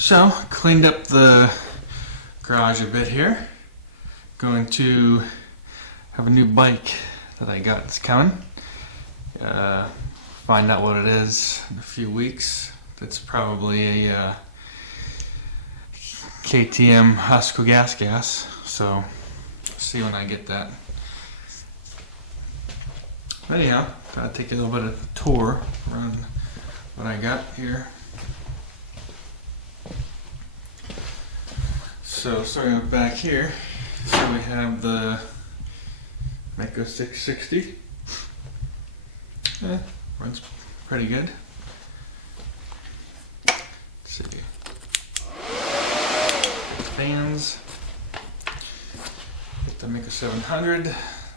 So, cleaned up the garage a bit here. Going to have a new bike that I got that's coming. Find out what it is in a few weeks. It's probably a KTM Husqvarnas, so see when I get that. But anyhow, gotta take a little bit of a tour around what I got here. So starting up back here, so we have the Maicos 660. Runs pretty good. Let's see. Fans. Get the Maicos 700.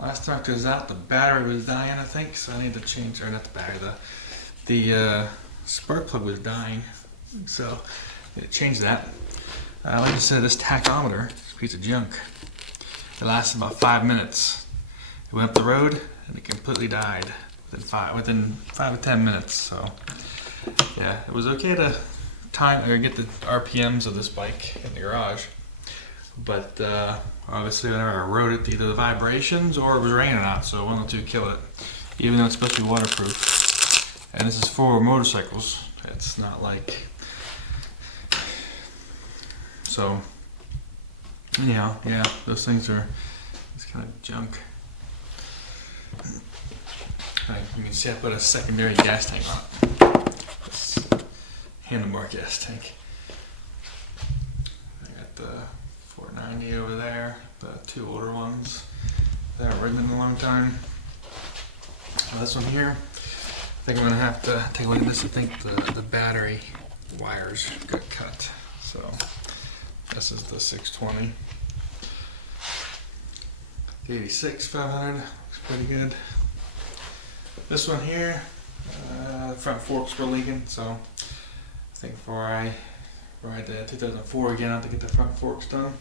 Last time it was out, the battery was dying, I think, so I need to change, or not the battery, the spark plug was dying, so I need to change that. Like I said, this tachometer is a piece of junk. It lasted about 5 minutes. It went up the road and it completely died within 5 to 10 minutes. So yeah, it was okay to time or get the RPMs of this bike in the garage, but obviously whenever I rode it, either the vibrations or it was raining out, so one of the two killed it. Even though it's supposed to be waterproof, and this is for motorcycles, it's not like. So anyhow, yeah, those things are just kind of junk. You can see I put a secondary gas tank on it. This handlebar gas tank. I got the 490 over there, the two older ones that haven't ridden in a long time. This one here, I think I'm gonna have to take a look at this. I think the battery wires got cut. So this is the 620. The 86 500 looks pretty good. This one here, the front forks were leaking, so I think before I ride the 2004 again, I have to get the front forks done.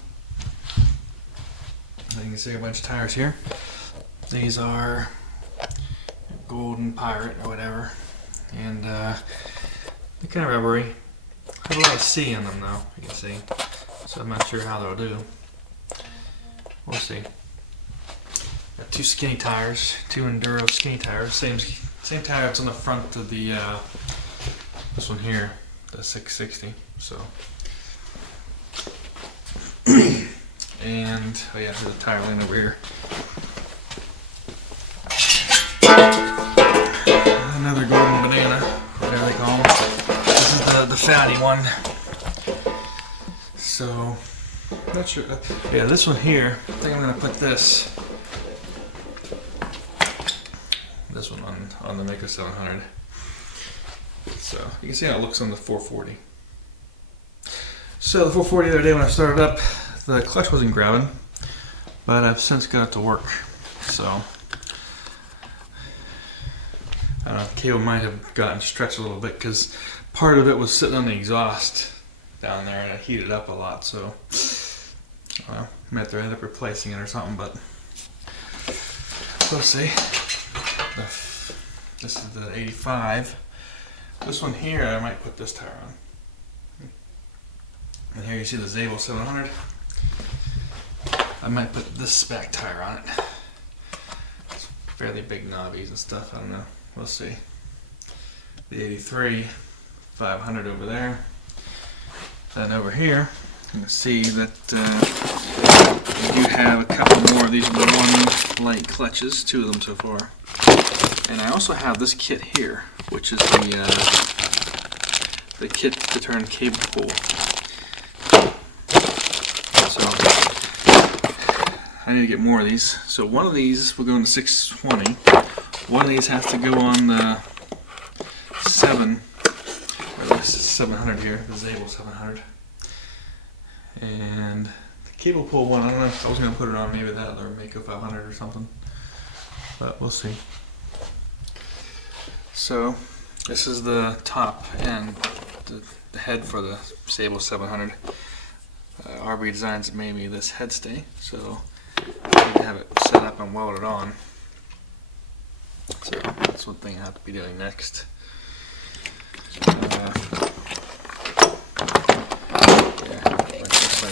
And you can see a bunch of tires here. These are Golden Pirate or whatever, and they're kind of rubbery. Have a lot of C in them though, you can see. So I'm not sure how they'll do. We'll see. Got two skinny tires, two Enduro skinny tires. Same tire that's on the front of the this one here, the 660. So, and oh yeah, there's a tire line over here. Another golden banana, whatever they call them. This is the fatty one. So, not sure. Yeah, this one here, I think I'm gonna put this one on the Maicos 700. So you can see how it looks on the 440. So the 440 the other day when I started up, the clutch wasn't grabbing, but I've since got it to work. So I don't know, the cable might have gotten stretched a little bit because part of it was sitting on the exhaust down there and it heated up a lot. So I might have to end up replacing it or something, but we'll see. This is the 85. This one here, I might put this tire on. And here you see the Zabel 700. I might put this spec tire on it. It's fairly big knobbies and stuff, I don't know. We'll see. The 83 500 over there. Then over here, you can see that you have a couple more of these one light clutches, two of them so far. And I also have this kit here, which is the kit to turn cable pull. So I need to get more of these. So one of these will go in the 620. One of these has to go on the 700 here, the Zabel 700. And the cable pull one, I don't know if I was going to put it on maybe that or Maicos 500 or something, but we'll see. So this is the top and the head for the Zabel 700. RB Designs made me this head stay, so I need to have it set up and welded on. So that's one thing I have to be doing next.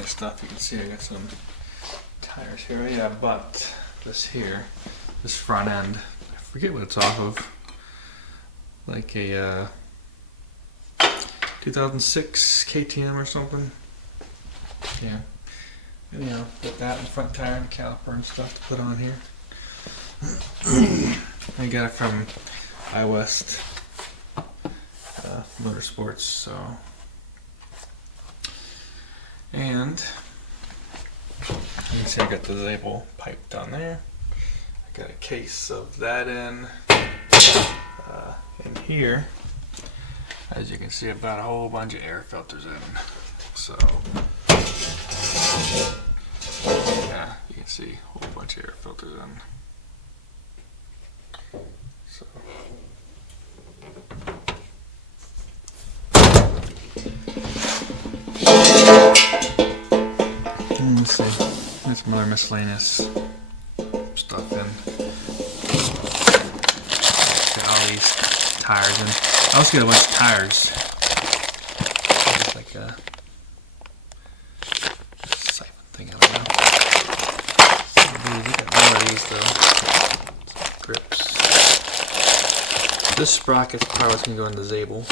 detailing stuff. You can see I got some tires here. Yeah, I bought this here, this front end. I forget what it's off of. Like a 2006 KTM or something. Yeah. Anyhow, put that in the front tire and caliper and stuff to put on here. I got it from iWest Motorsports, so. And you can see I got the Zabel pipe down there. I got a case of that in here. As you can see, I've got a whole bunch of air filters in. So yeah, you can see a whole bunch of air filters in. So let's see. There's some other miscellaneous stuff in. Got all these tires in. I also got a bunch of tires. Just like a siphon thing, I don't know. We got more of these though. Some grips. This sprocket's probably going to go in the Zabel.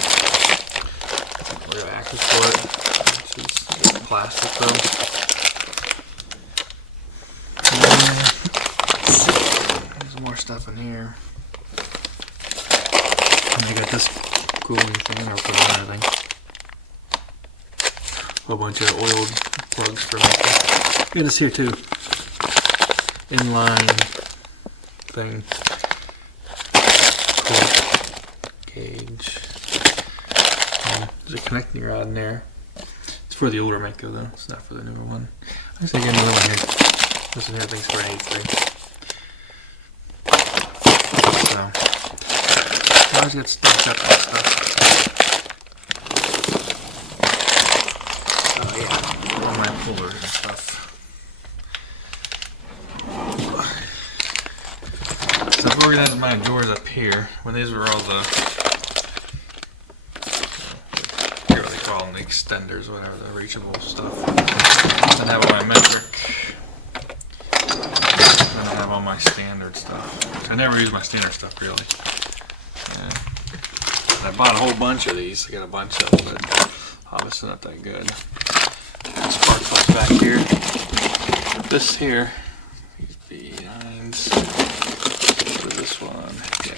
We're going to access for it. It's plastic though. There's more stuff in here. And I got this cooling thing, or put on everything. A whole bunch of oiled plugs for making. Got this here too. Inline thing. Cool. Gauge. There's a connecting rod in there. It's for the older Maicos though. It's not for the newer one. I guess I got another one here. This one here thing's for an 83. So, I always get stuck up and stuff. Oh yeah, all my pullers and stuff. So I've organized my drawers up here. When these were all the, I forget what they call them, the extenders, whatever, the reachable stuff. I have all my metric. I have all my standard stuff. I never use my standard stuff really. Yeah. I bought a whole bunch of these. I got a bunch of them, but obviously not that good. Spark plugs back here. This here, these B9s. What is this one? Yeah,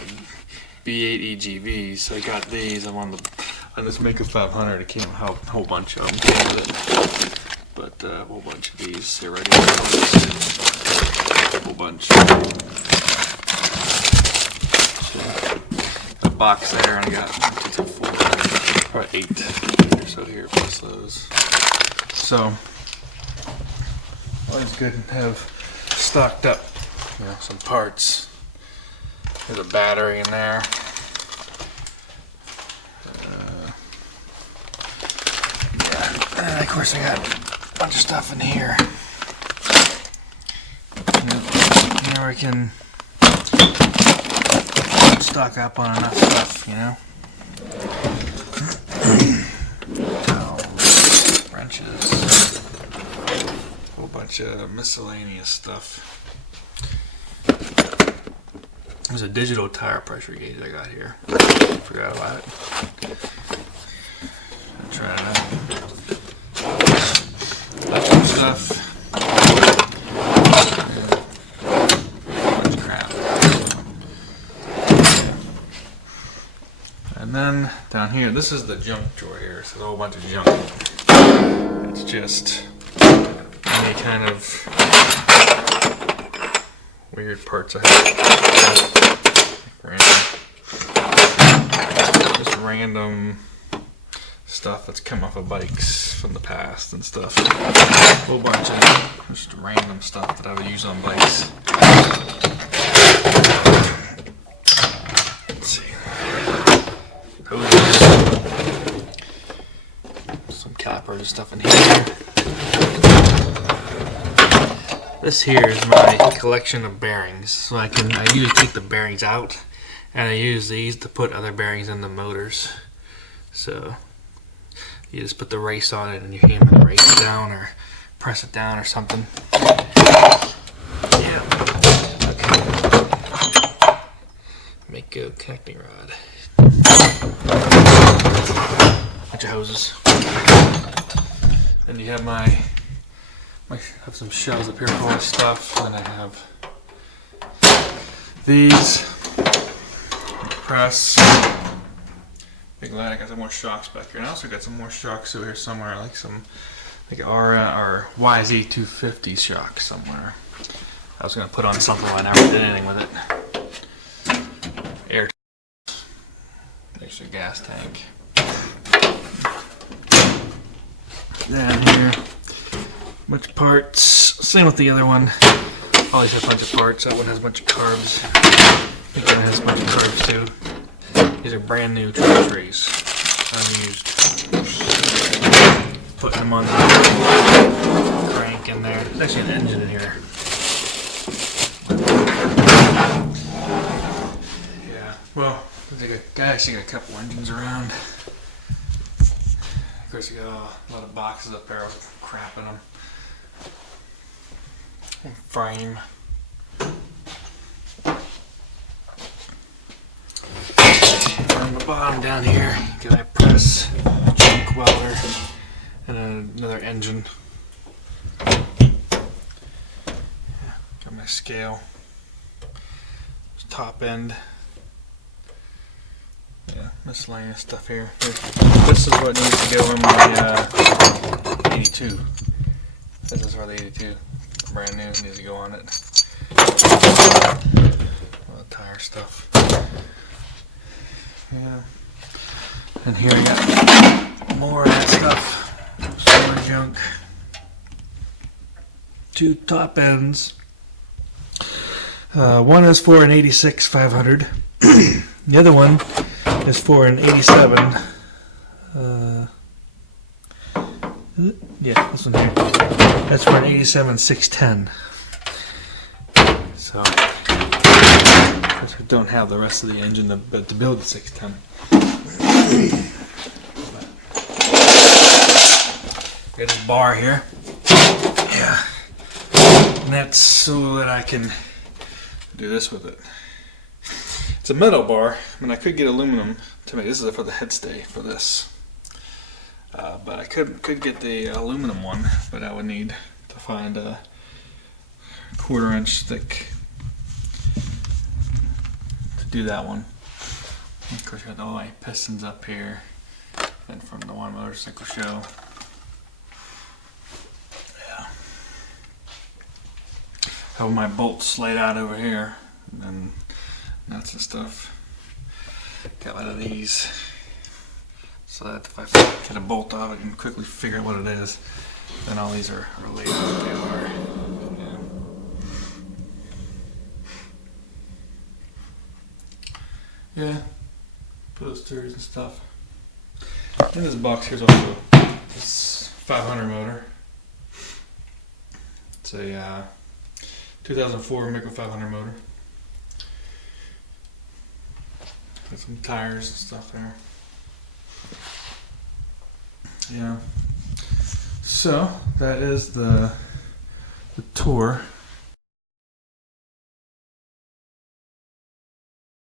B8 EGVs. So I got these. I'm on this Maicos 500. It came a whole bunch of them. Came with it. But a whole bunch of these. They're ready for this. A whole bunch. A box there, and I got 2, 4, probably 8 or so here, plus those. So, always good to have stocked up, you know, some parts. There's a battery in there. Yeah, and of course I got a bunch of stuff in here. Now we can stock up on enough stuff, you know. Wrenches, a whole bunch of miscellaneous stuff. There's a digital tire pressure gauge I got here. Forgot about it. Try it out. Electrical stuff. And then down here, this is the junk drawer here. So a whole bunch of junk. It's just any kind of weird parts I have. Just random stuff that's come off of bikes from the past and stuff. A whole bunch of just random stuff that I would use on bikes. Let's see. Some calipers and stuff in here. This here is my collection of bearings. So I usually take the bearings out and I use these to put other bearings in the motors. So you just put the race on it and you hammer the race down or press it down or something. Yeah. Okay. Maicos connecting rod. Bunch of hoses. Then you have I have some shelves up here for all my stuff. And I have these. Press. Big light. I got some more shocks back here. And I also got some more shocks over here somewhere. Like some or YZ250 shocks somewhere. I was going to put on something, but I never did anything with it. Air. Extra gas tank. Down here. Bunch of parts. Same with the other one. All these have a bunch of parts. That one has a bunch of carbs. I think that one has a bunch of carbs too. These are brand new trays. Unused. Putting them on the crank in there. There's actually an engine in here. Yeah, well, I actually got a couple engines around. Of course, you got a lot of boxes up there with crap in them. And frame. On the bottom down here, you got a press, junk welder, and another engine. Got my scale. Top end. Yeah, miscellaneous stuff here. This is what needs to go in my 82. This is for the 82. Brand new, needs to go on it. All the tire stuff. Yeah. And here I got more of that stuff. Some more junk. Two top ends. One is for an 86 500. The other one is for an 87. Yeah, this one here. That's for an 87 610. So, I don't have the rest of the engine to build the 610. Got this bar here. Yeah. And that's so that I can do this with it. It's a metal bar. I mean, I could get aluminum to make this is for the headstay for this. But I could get the aluminum one, but I would need to find a 1/4 inch thick to do that one. And of course, you got all my pistons up here, and from the one motorcycle show. Yeah. Have my bolts laid out over here, and nuts and stuff. Got one of these. So that if I get a bolt off, I can quickly figure out what it is. Then all these are related as they are. Yeah. Posters and stuff. In this box here's also this 500 motor. It's a 2004 Maicos 500 motor. Got some tires and stuff there. Yeah. So that is the tour